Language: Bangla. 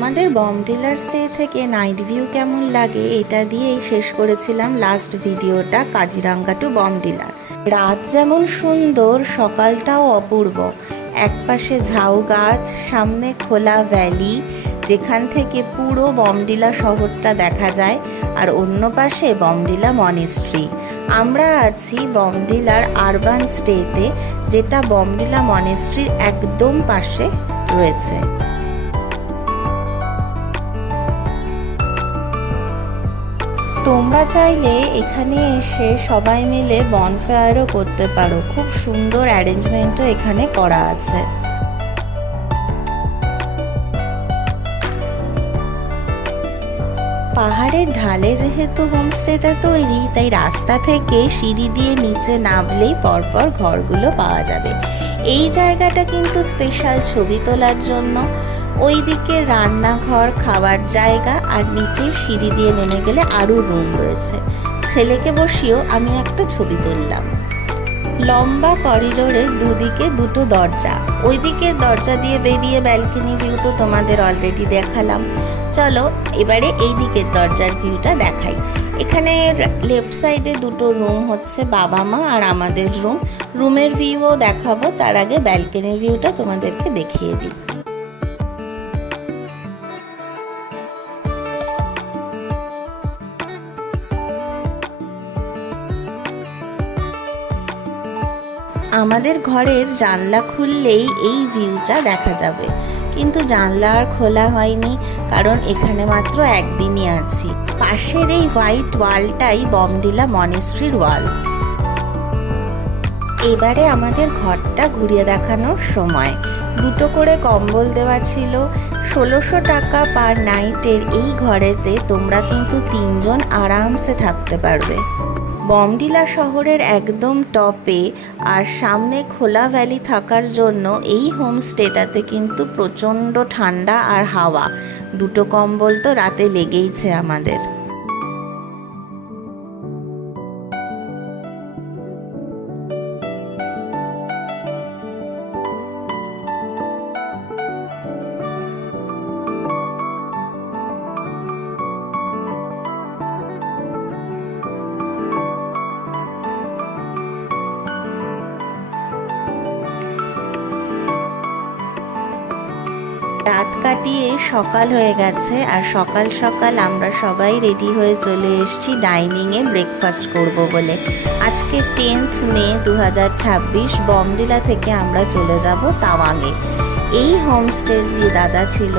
আমাদের বমডিলার স্টে থেকে নাইট ভিউ কেমন লাগে এটা দিয়েই শেষ করেছিলাম লাস্ট ভিডিওটা কাজিরাঙ্গা টু বমডিলার। রাত যেমন সুন্দর, সকালটাও অপূর্ব। একপাশে ঝাউ গাছ, সামনে খোলা ভ্যালি যেখান থেকে পুরো বমডিলা শহরটা দেখা যায়, আর অন্য পাশে বমডিলা মনেস্ট্রি। আমরা আছি বমডিলার আরবান স্টেতে, যেটা বমডিলা মনেস্ট্রির একদম পাশে রয়েছে। তোমরা চাইলে এখানে এসে সবাই মিলে বনফায়ারও করতে পারো, খুব সুন্দর অ্যারেঞ্জমেন্টও এখানে করা আছে। পাহাড়ের ঢালে যেহেতু হোমস্টেটা তৈরি, তাই রাস্তা থেকে সিঁড়ি দিয়ে নিচে নামলেই পরপর ঘরগুলো পাওয়া যাবে। এই জায়গাটা কিন্তু স্পেশাল ছবি তোলার জন্য। ওইদিকে রান্নাঘর, খাওয়ার জায়গা, আর নিচের সিঁড়ি দিয়ে নেমে গেলে আরও রুম রয়েছে। ছেলেকে বসিয়েও আমি একটা ছবি তুললাম। লম্বা করিডোরের দুদিকে দুটো দরজা। ওই দিকের দরজা দিয়ে বেরিয়ে ব্যালকনি ভিউ তো তোমাদের অলরেডি দেখালাম। চলো এবারে এই দিকের দরজার ভিউটা দেখাই। এখানে লেফট সাইডে দুটো রুম হচ্ছে বাবা মা আর আমাদের রুম। রুমের ভিউও দেখাবো, তার আগে ব্যালকনির ভিউটা তোমাদেরকে দেখিয়ে দিই। আমাদের ঘরের জানলা খুললেই এই ভিউটা দেখা যাবে, কিন্তু জানলা আর খোলা হয়নি, কারণ এখানে মাত্র একদিনই আছি। পাশের এই হোয়াইট ওয়ালটাই বমডিলা মনেস্ট্রির ওয়াল। এবারে আমাদের ঘরটা ঘুরিয়ে দেখানোর সময়। দুটো করে কম্বল দেওয়া ছিল। 1600 টাকা পার নাইটের এই ঘরেতে তোমরা কিন্তু 3 জন আরামসে থাকতে পারবে। বমডিলা শহরের একদম টপে, আর সামনে খোলা ভ্যালি থাকার জন্য এই হোমস্টেটাতে কিন্তু প্রচণ্ড ঠান্ডা আর হাওয়া। দুটো কম্বল তো রাতে লেগেইছে আমাদের। রাত কাটিয়ে সকাল হয়ে গেছে, আর সকাল সকাল আমরা সবাই রেডি হয়ে চলে এসেছি ডাইনিংয়ে ব্রেকফাস্ট করব বলে। আজকে 10th মে 2026। বমডিলা থেকে আমরা চলে যাব তাওয়াংয়ে। এই হোমস্টের যে দাদা ছিল